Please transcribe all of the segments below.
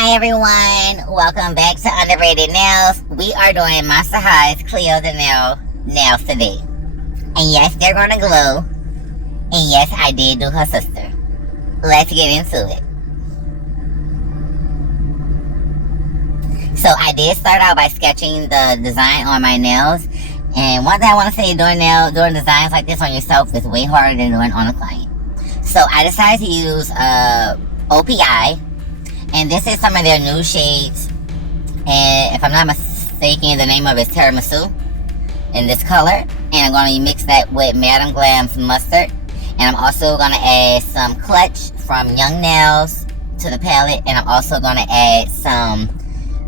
Hi everyone, welcome back to Underrated Nails. We are doing Monster High's Cleo the nails today. And yes, they're gonna glow. And yes, I did do her sister. Let's get into it. So I did start out by sketching the design on my nails. And one thing I want to say, doing designs like this on yourself is way harder than doing on a client. So I decided to use OPI. And this is some of their new shades. And if I'm not mistaken, the name of it is Tiramisu in this color. And I'm going to mix that with Madame Glam's Mustard. And I'm also going to add some Clutch from Young Nails to the palette. And I'm also going to add some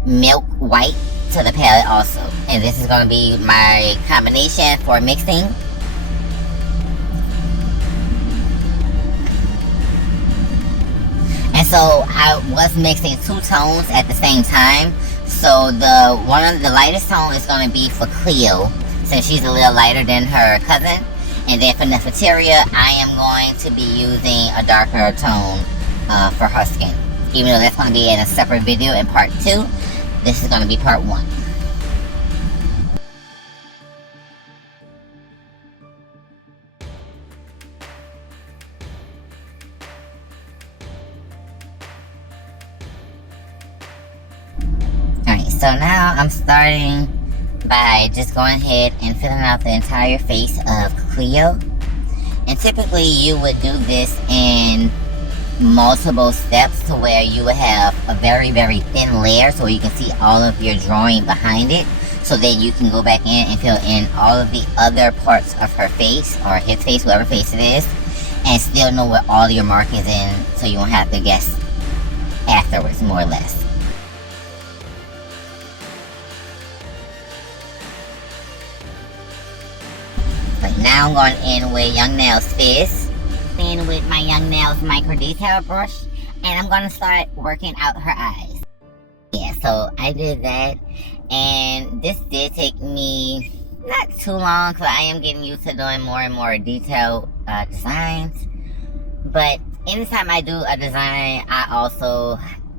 Milk White to the palette also. And this is going to be my combination for mixing. And so I was mixing two tones at the same time. So one of the lightest tone is going to be for Cleo, since she's a little lighter than her cousin. And then for Nefertaria, I am going to be using a darker tone for her skin. Even though that's going to be in a separate video in part 2, this is going to be part 1. So now I'm starting by just going ahead and filling out the entire face of Cleo. And typically you would do this in multiple steps to where you would have a very, very thin layer so you can see all of your drawing behind it. So then you can go back in and fill in all of the other parts of her face or his face, whoever face it is, and still know where all your mark is in so you won't have to guess afterwards, more or less. But now I'm going in with Young Nails Fizz. In with my Young Nails Micro Detail Brush. And I'm going to start working out her eyes. Yeah, so I did that. And this did take me not too long, because I am getting used to doing more and more detailed designs. But anytime I do a design, I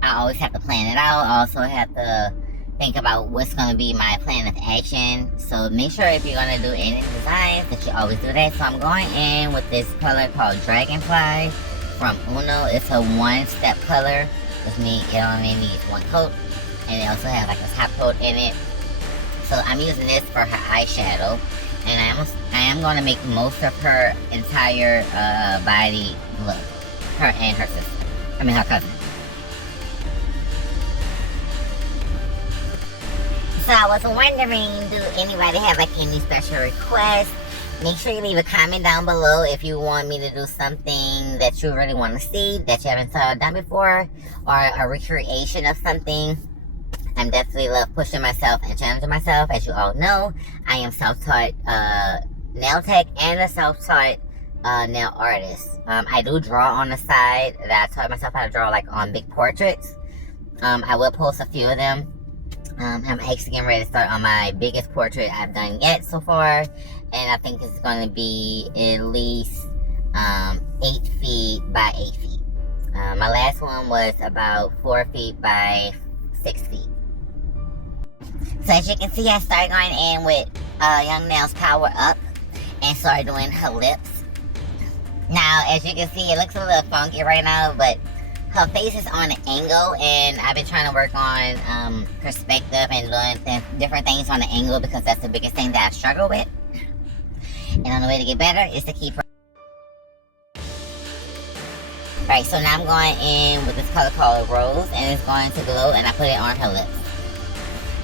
always have to plan it out. I also have to think about what's going to be my plan of action. So make sure if you're going to do any designs that you always do that. So I'm going in with this color called Dragonfly from Uno. It's a one-step color, which means it only needs one coat, and it also has like a top coat in it. So I'm using this for her eyeshadow, and I am going to make most of her entire body look, her and her sister, her cousin. So I was wondering, do anybody have like any special requests? Make sure you leave a comment down below if you want me to do something that you really want to see that you haven't done before, or a recreation of something. I'm definitely love pushing myself and challenging myself. As you all know, I am self-taught nail tech and a self-taught nail artist. I do draw on the side. That I taught myself how to draw like on big portraits. I will post a few of them. I'm actually getting ready to start on my biggest portrait I've done yet so far, and I think it's going to be at least 8 feet by 8 feet. My last one was about 4 feet by 6 feet. So as you can see, I started going in with Young Nails Power Up and started doing her lips. Now, as you can see, it looks a little funky right now, but her face is on an angle, and I've been trying to work on perspective and doing different things on the angle, because that's the biggest thing that I struggle with. And the only way to get better is to keep her. Alright, so now I'm going in with this color called Rose, and it's going to glow, and I put it on her lips.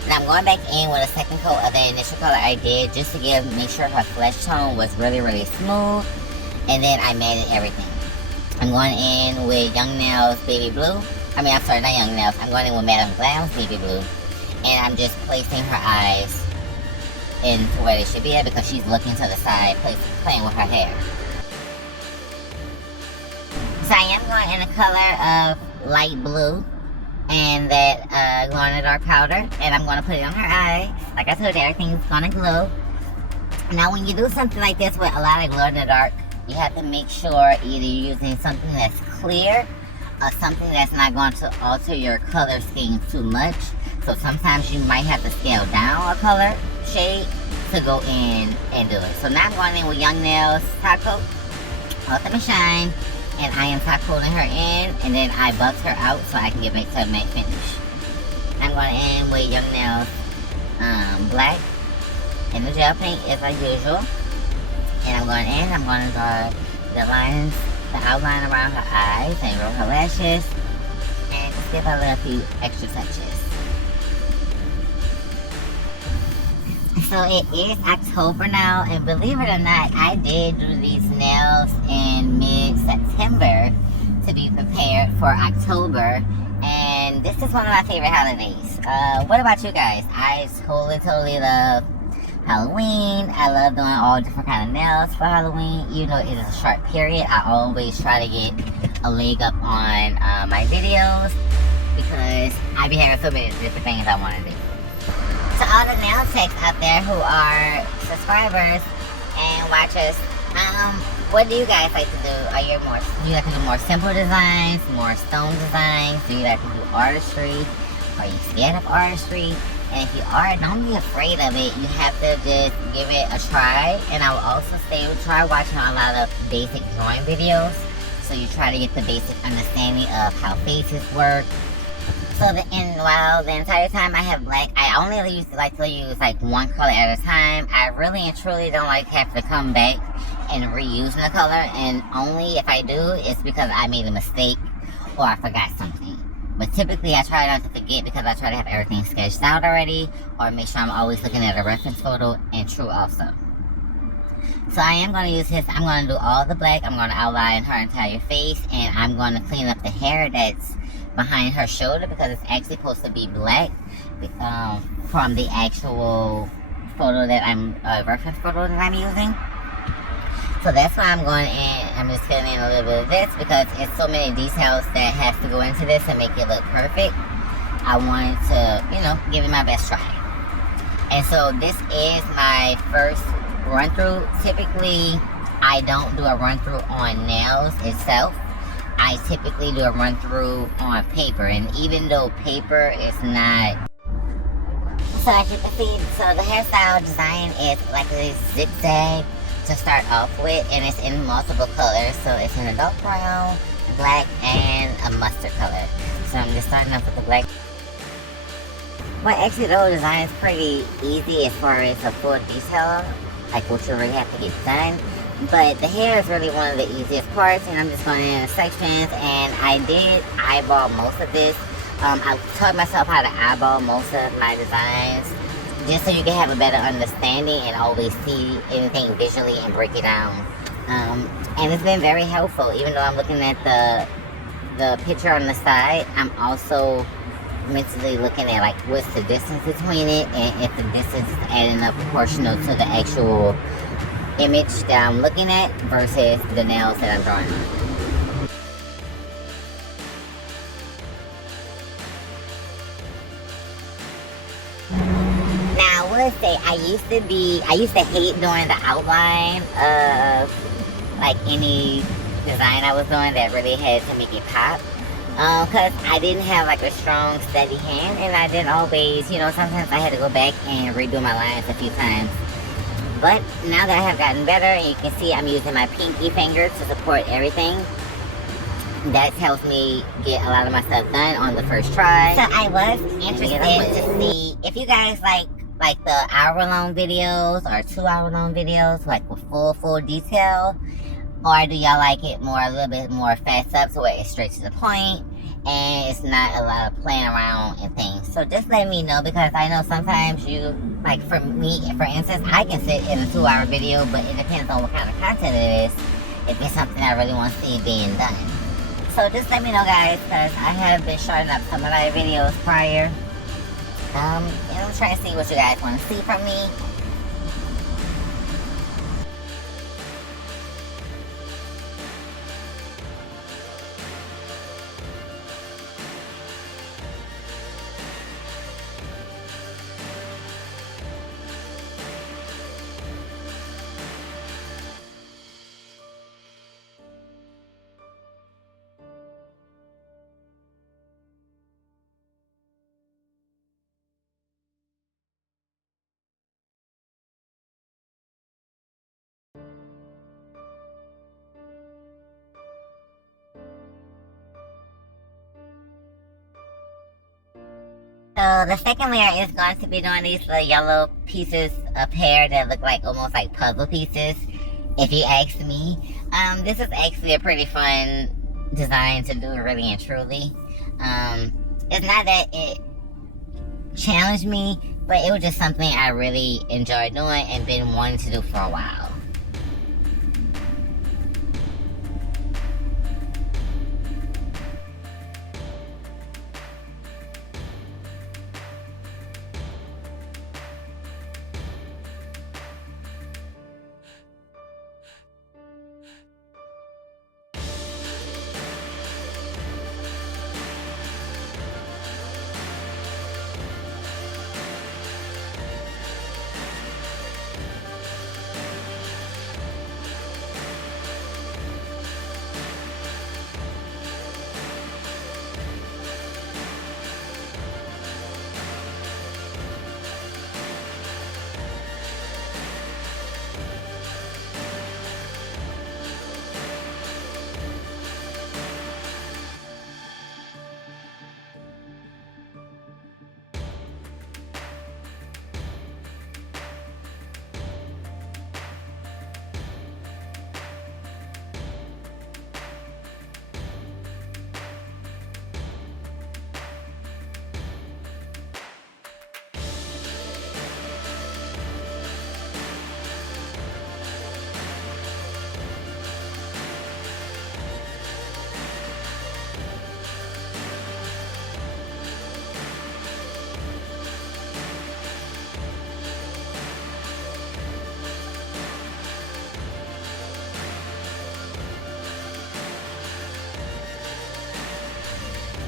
Now I'm going back in with a second coat of the initial color I did, just to make sure her flesh tone was really, really smooth, and then I matted everything. I'm going in with Young Nails Baby Blue. I'm sorry, not Young Nails. I'm going in with Madame Glam's Baby Blue. And I'm just placing her eyes into where they should be at, because she's looking to the side, playing with her hair. So I am going in the color of light blue and that glow-in-the-dark powder. And I'm going to put it on her eyes. Like I told you, everything's going to glow. Now when you do something like this with a lot of glow-in-the-dark, you have to make sure either you're using something that's clear something that's not going to alter your color scheme too much. So sometimes you might have to scale down a color shade to go in and do it. So now I'm going in with Young Nails top coat, Ultimate Shine, and I am top coating her in, and then I buffed her out so I can get back to a matte finish. I'm going to end with Young Nails black and the gel paint as like usual. And I'm going to end, I'm going to draw the lines, the outline around her eyes and roll her lashes, and just give her a few extra touches. So it is October now, and believe it or not, I did do these nails in mid-September to be prepared for October, and this is one of my favorite holidays. What about you guys? I totally love Halloween. I love doing all different kind of nails for Halloween. Even though it is a short period, I always try to get a leg up on my videos because I be having so many different things I want to do. To all the nail techs out there who are subscribers and watchers, what do you guys like to do? Do you like to do more simple designs, more stone designs? Do you like to do artistry? Are you scared of artistry? And if you are, don't be afraid of it. You have to just give it a try. And I will also say, try watching a lot of basic drawing videos. So you try to get the basic understanding of how faces work. So while the entire time I have black, I only like to use like one color at a time. I really and truly don't like have to come back and reuse the color. And only if I do, it's because I made a mistake or I forgot something. But typically I try not to forget because I try to have everything sketched out already, or make sure I'm always looking at a reference photo and true also. So I am going to use this. I'm going to do all the black. I'm going to outline her entire face, and I'm going to clean up the hair that's behind her shoulder because it's actually supposed to be black from the actual photo that reference photo that I'm using. So that's why I'm going in. I'm just filling in a little bit of this because it's so many details that have to go into this and make it look perfect. I wanted to, give it my best try. And so this is my first run through. Typically, I don't do a run through on nails itself. I typically do a run through on paper, and even though paper is not, so as you can see, so the hairstyle design is like a zigzag to start off with, and it's in multiple colors. So it's in a dark brown, black, and a mustard color. So I'm just starting off with the black. Well, actually the whole design is pretty easy as far as a full detail, like what you really have to get done. But the hair is really one of the easiest parts, and I'm just going in sections, and I did eyeball most of this. I taught myself how to eyeball most of my designs, just so you can have a better understanding and always see anything visually and break it down. And it's been very helpful. Even though I'm looking at the picture on the side, I'm also mentally looking at like what's the distance between it, and if the distance is adding up proportional to the actual image that I'm looking at versus the nails that I'm drawing on. Now I will say I used to hate doing the outline of like any design I was doing that really had to make it pop. Cause I didn't have like a strong steady hand, and I didn't always, sometimes I had to go back and redo my lines a few times. But now that I have gotten better, and you can see I'm using my pinky finger to support everything, that helps me get a lot of my stuff done on the first try. So I was interested to see if you guys like the hour-long videos or 2-hour-long videos, like with full detail, or do y'all like it a little bit more fast up so it's straight to the point and it's not a lot of playing around and things. So just let me know, because I know sometimes like for me, for instance, I can sit in a 2-hour video, but it depends on what kind of content it is, if it's something I really want to see being done. So just let me know, guys, because I have been shorting up some of my videos prior. And I'm trying to see what you guys want to see from me. the second layer is going to be doing these little yellow pieces of hair that look like almost like puzzle pieces, if you ask me. This is actually a pretty fun design to do, really and truly. It's not that it challenged me, but it was just something I really enjoyed doing and been wanting to do for a while.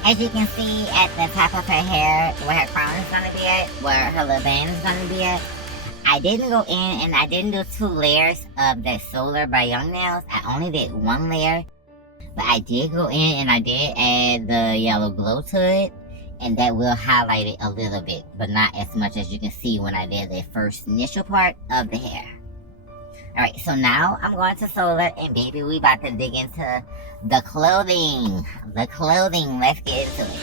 As you can see at the top of her hair, where her crown is going to be at, where her little band is going to be at, I didn't go in and I didn't do 2 layers of that Solar by Young Nails. I only did 1 layer. But I did go in and I did add the yellow glow to it. And that will highlight it a little bit, but not as much as you can see when I did the first initial part of the hair. Alright, so now I'm going to Solar, and baby, we about to dig into the clothing. The clothing, let's get into it.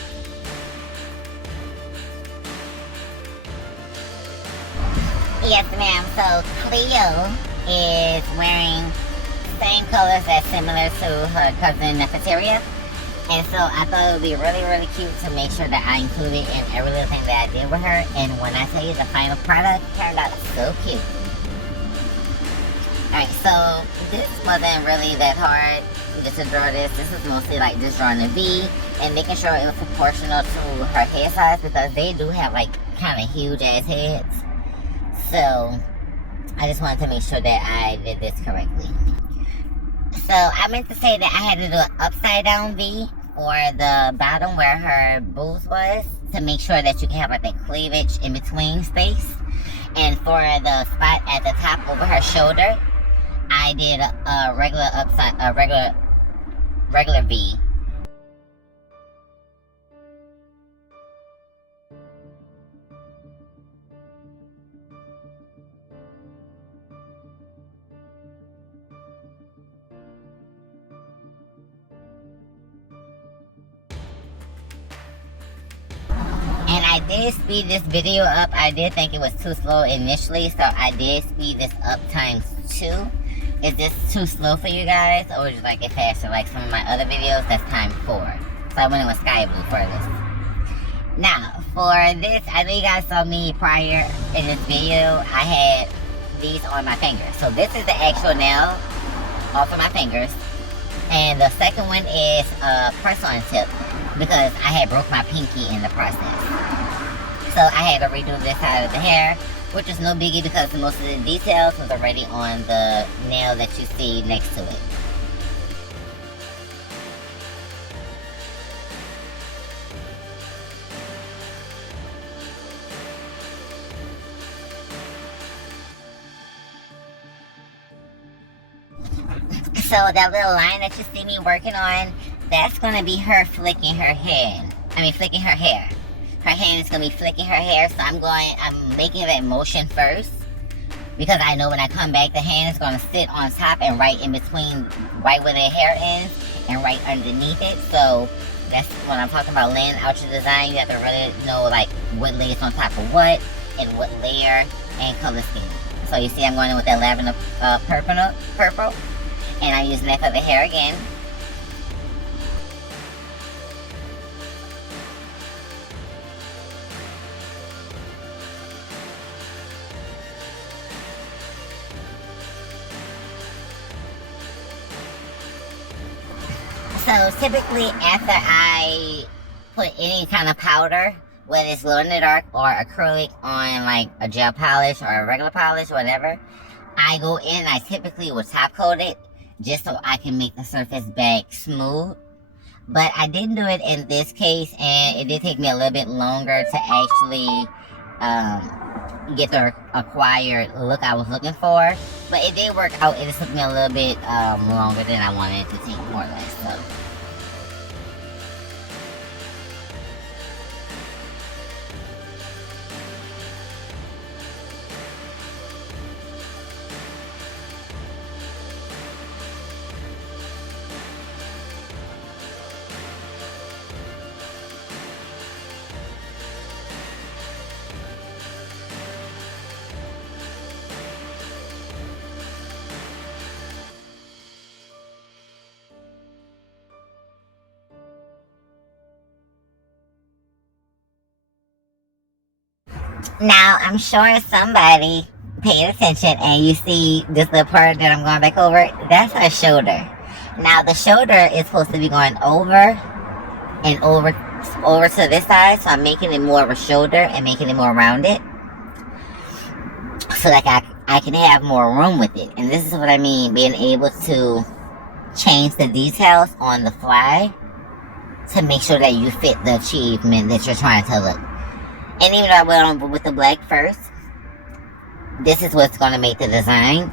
Yes, ma'am, so Cleo is wearing same colors that's similar to her cousin Nefertaria. And so I thought it would be really, really cute to make sure that I included in every little thing that I did with her. And when I tell you the final product turned out so cute. Alright, so this wasn't really that hard just to draw this. This is mostly like just drawing a V and making sure it was proportional to her head size, because they do have like kind of huge ass heads. So I just wanted to make sure that I did this correctly. So I meant to say that I had to do an upside down V for the bottom where her boobs was, to make sure that you can have like that cleavage in between space. And for the spot at the top over her shoulder, I did a regular V. And I did speed this video up. I did think it was too slow initially, so I did speed this up times 2. Is this too slow for you guys, or would you like it faster like some of my other videos? That's time 4. So I went in with sky blue for this. Now, for this, I know you guys saw me prior in this video. I had these on my fingers. So this is the actual nail off of my fingers. And the second one is a press-on tip, because I had broke my pinky in the process. So I had to redo this side of the hair, which is no biggie because most of the details was already on the nail that you see next to it. So that little line that you see me working on, that's gonna be her flicking her hand. Flicking her hair. Her hand is gonna be flicking her hair, so I'm making that motion first, because I know when I come back, the hand is gonna sit on top and right in between, right where the hair ends and right underneath it. So That's when I'm talking about laying out your design. You have to really know like what layers on top of what and what layer and color scheme. So you see I'm going in with that lavender purple, and I'm using that for the hair again. So typically after I put any kind of powder, whether it's glow in the dark or acrylic on like a gel polish or a regular polish, whatever, I go in, I typically will top coat it just so I can make the surface back smooth. But I didn't do it in this case, and it did take me a little bit longer to actually get the acquired look I was looking for. But it did work out. It just took me a little bit longer than I wanted it to take, more or less. So. Now, I'm sure somebody paid attention and you see this little part that I'm going back over. That's her shoulder. Now, the shoulder is supposed to be going over and over to this side. So I'm making it more of a shoulder and making it more rounded. So like I can have more room with it. And this is what I mean, being able to change the details on the fly to make sure that you fit the achievement that you're trying to look. And even though I went on with the black first, this is what's going to make the design.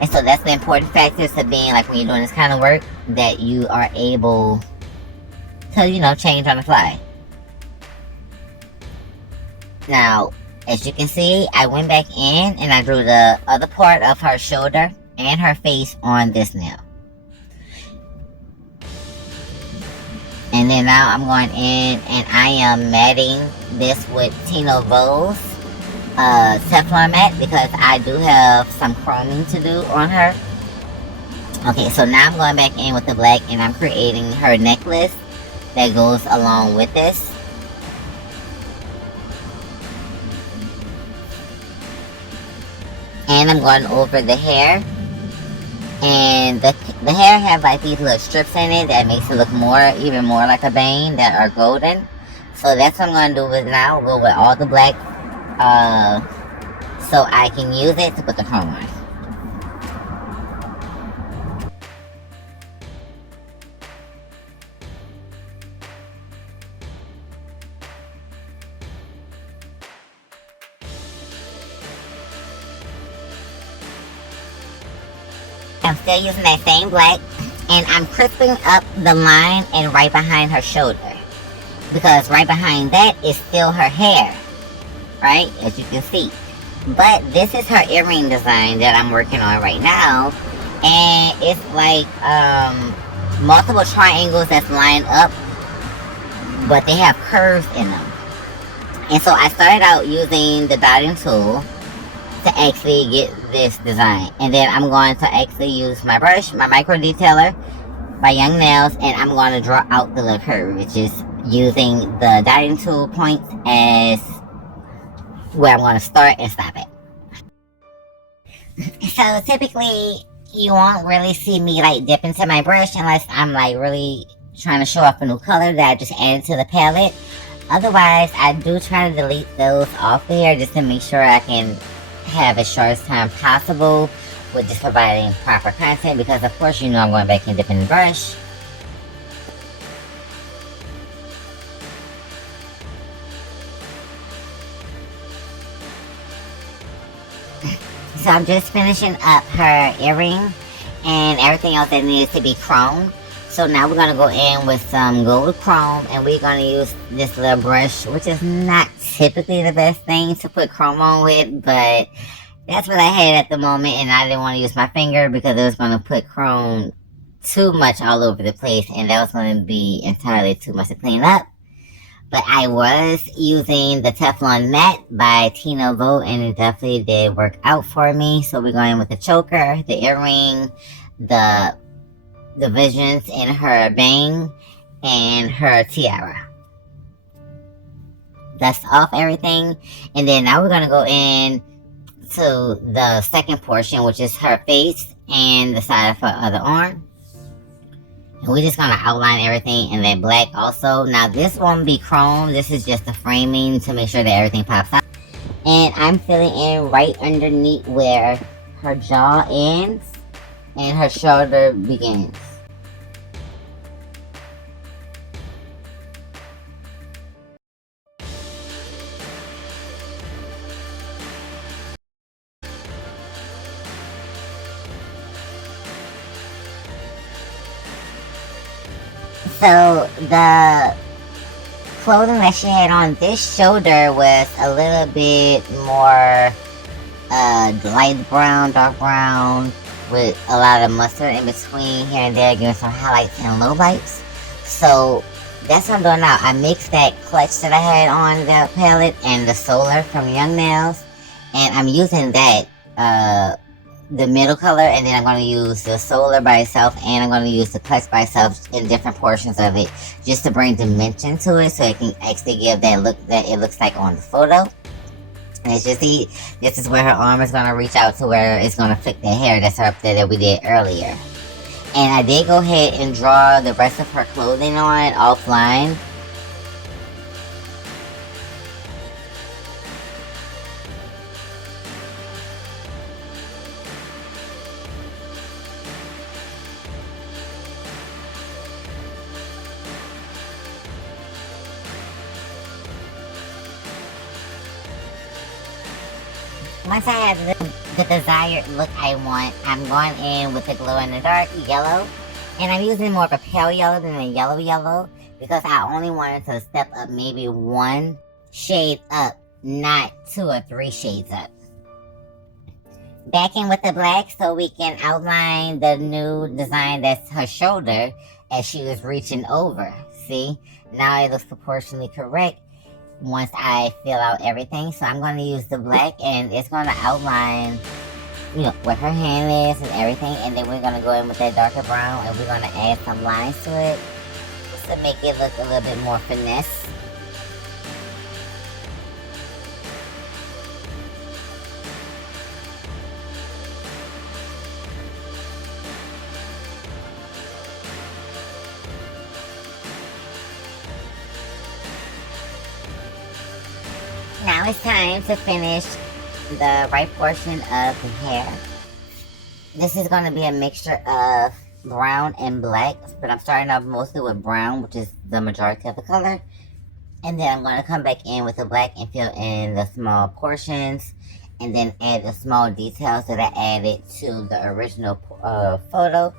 And so that's the important factors to being like when you're doing this kind of work, that you are able to, you know, change on the fly. Now, as you can see, I went back in and I drew the other part of her shoulder and her face on this nail. And then now I'm going in and I am matting this with Tino Vo's Teflon mat, because I do have some chroming to do on her. Okay, so now I'm going back in with the black and I'm creating her necklace that goes along with this. And I'm going over the hair. And the hair have like these little strips in it that makes it look even more like a bang, that are golden. So that's what I'm going to do with now. We'll go with all the black so I can use it to put the chrome on. I'm still using that same black, and I'm crisping up the line and right behind her shoulder, because right behind that is still her hair, right, as you can see. But this is her earring design that I'm working on right now, and it's like multiple triangles that's lined up, but they have curves in them. And so I started out using the dotting tool to actually get this design, and then I'm going to actually use my brush, my micro detailer by Young Nails, and I'm going to draw out the little curve, which is using the dotting tool points as where I'm going to start and stop it. So typically you won't really see me like dip into my brush unless I'm like really trying to show off a new color that I just added to the palette. Otherwise, I do try to delete those off there just to make sure I can have as short as time possible with just providing proper content, because of course you know I'm going back and dipping the brush. So I'm just finishing up her earring and everything else that needs to be chrome. So now we're going to go in with some gold chrome, and we're going to use this little brush, which is not typically the best thing to put chrome on with, but that's what I had at the moment, and I didn't want to use my finger because it was going to put chrome too much all over the place, and that was going to be entirely too much to clean up. But I was using the Teflon Matte by Tina Vote, and it definitely did work out for me. So we're going with the choker, the earring, the visions in her bang, and her tiara. Dust off everything, and then now we're gonna go in to the second portion, which is her face and the side of her other arm. And we're just gonna outline everything in that black also. Now this won't be chrome, this is just the framing to make sure that everything pops out. And I'm filling in right underneath where her jaw ends and her shoulder begins. So the clothing that she had on this shoulder was a little bit more light brown, dark brown, with a lot of mustard in between here and there, giving some highlights and lowlights. So that's what I'm doing now. I mixed that clutch that I had on the palette and the solar from Young Nails, and I'm using that the middle color, and then I'm going to use the solar by itself, and I'm going to use the clutch by itself in different portions of it, just to bring dimension to it, so it can actually give that look that it looks like on the photo. And as you see, this is where her arm is going to reach out to where it's going to flick the hair that's up there that we did earlier. And I did go ahead and draw the rest of her clothing on offline. Once I have the desired look I want, I'm going in with the glow in the dark yellow. And I'm using more of a pale yellow than a yellow because I only wanted to step up maybe one shade up, not 2 or 3 shades up. Back in with the black so we can outline the new design that's her shoulder as she was reaching over. See? Now it looks proportionally correct once I fill out everything. So I'm going to use the black, and it's going to outline, you know, what her hand is and everything. And then we're going to go in with that darker brown, and we're going to add some lines to it just to make it look a little bit more finesse. Now it's time to finish the right portion of the hair. This is going to be a mixture of brown and black, but I'm starting off mostly with brown, which is the majority of the color. And then I'm going to come back in with the black and fill in the small portions, and then add the small details that I added to the original photo.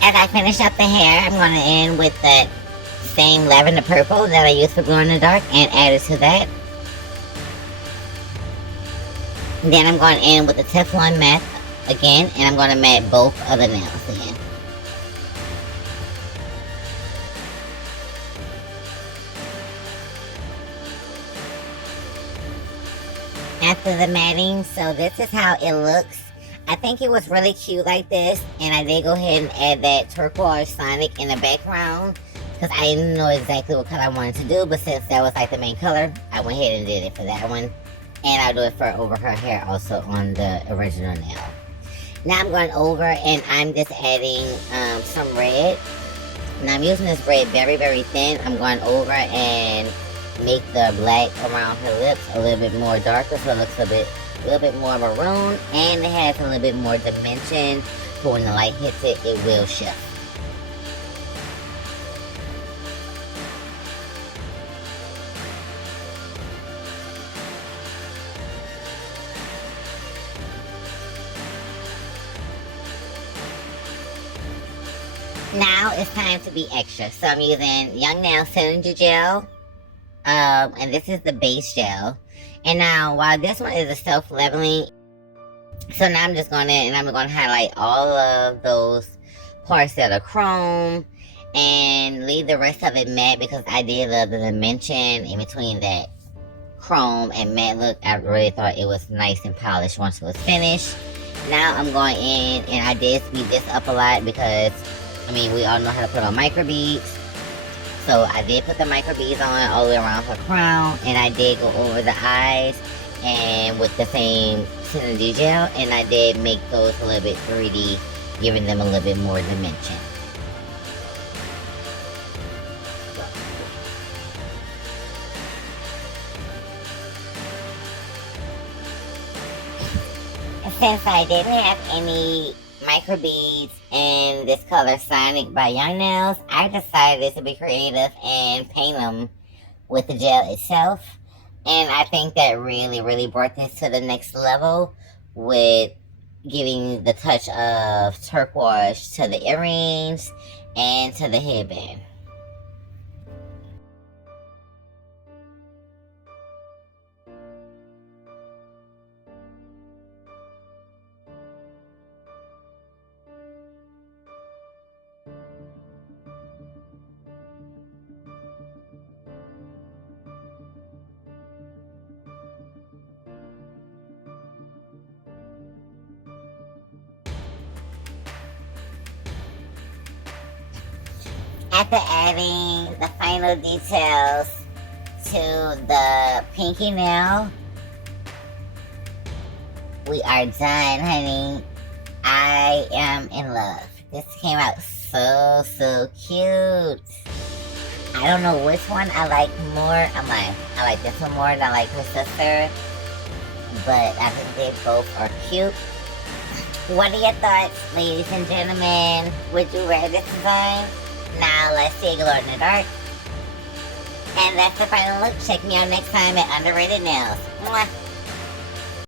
As I finish up the hair, I'm going to end with that same lavender purple that I used for glow in the dark and add it to that. Then I'm going to end with the Teflon matte again, and I'm going to matte both of the nails again. After the matting, so this is how it looks. I think it was really cute like this, and I did go ahead and add that turquoise Sonic in the background because I didn't know exactly what color I wanted to do, but since that was like the main color, I went ahead and did it for that one. And I'll do it for over her hair also on the original nail. Now I'm going over and I'm just adding some red. Now I'm using this red very, very thin. I'm going over and make the black around her lips a little bit more darker so it looks a little bit more maroon, and it has a little bit more dimension so when the light hits it, it will shift. Now it's time to be extra. So I'm using Young Nail Cylinder Gel. And this is the base gel. And now, while this one is a self-leveling, so now I'm just going in and I'm going to highlight all of those parts that are chrome and leave the rest of it matte because I did love the dimension in between that chrome and matte look. I really thought it was nice and polished once it was finished. Now I'm going in and I did speed this up a lot because, I mean, we all know how to put on micro beads. So I did put the micro beads on all the way around her crown, and I did go over the eyes and with the same cylinder gel, and I did make those a little bit 3D, giving them a little bit more dimension. Since I didn't have any micro beads in this color Sonic by Young Nails, I decided to be creative and paint them with the gel itself. And I think that really, really brought this to the next level with giving the touch of turquoise to the earrings and to the headband. After adding the final details to the pinky nail, we are done, honey. I am in love. This came out so cute. I don't know which one I like more. I like this one more than I like her sister, but I think they both are cute. What are your thoughts, ladies and gentlemen? Would you wear this design? Now let's see glow in the dark. And that's the final look. Check me out next time at Underrated Nails. Mwah.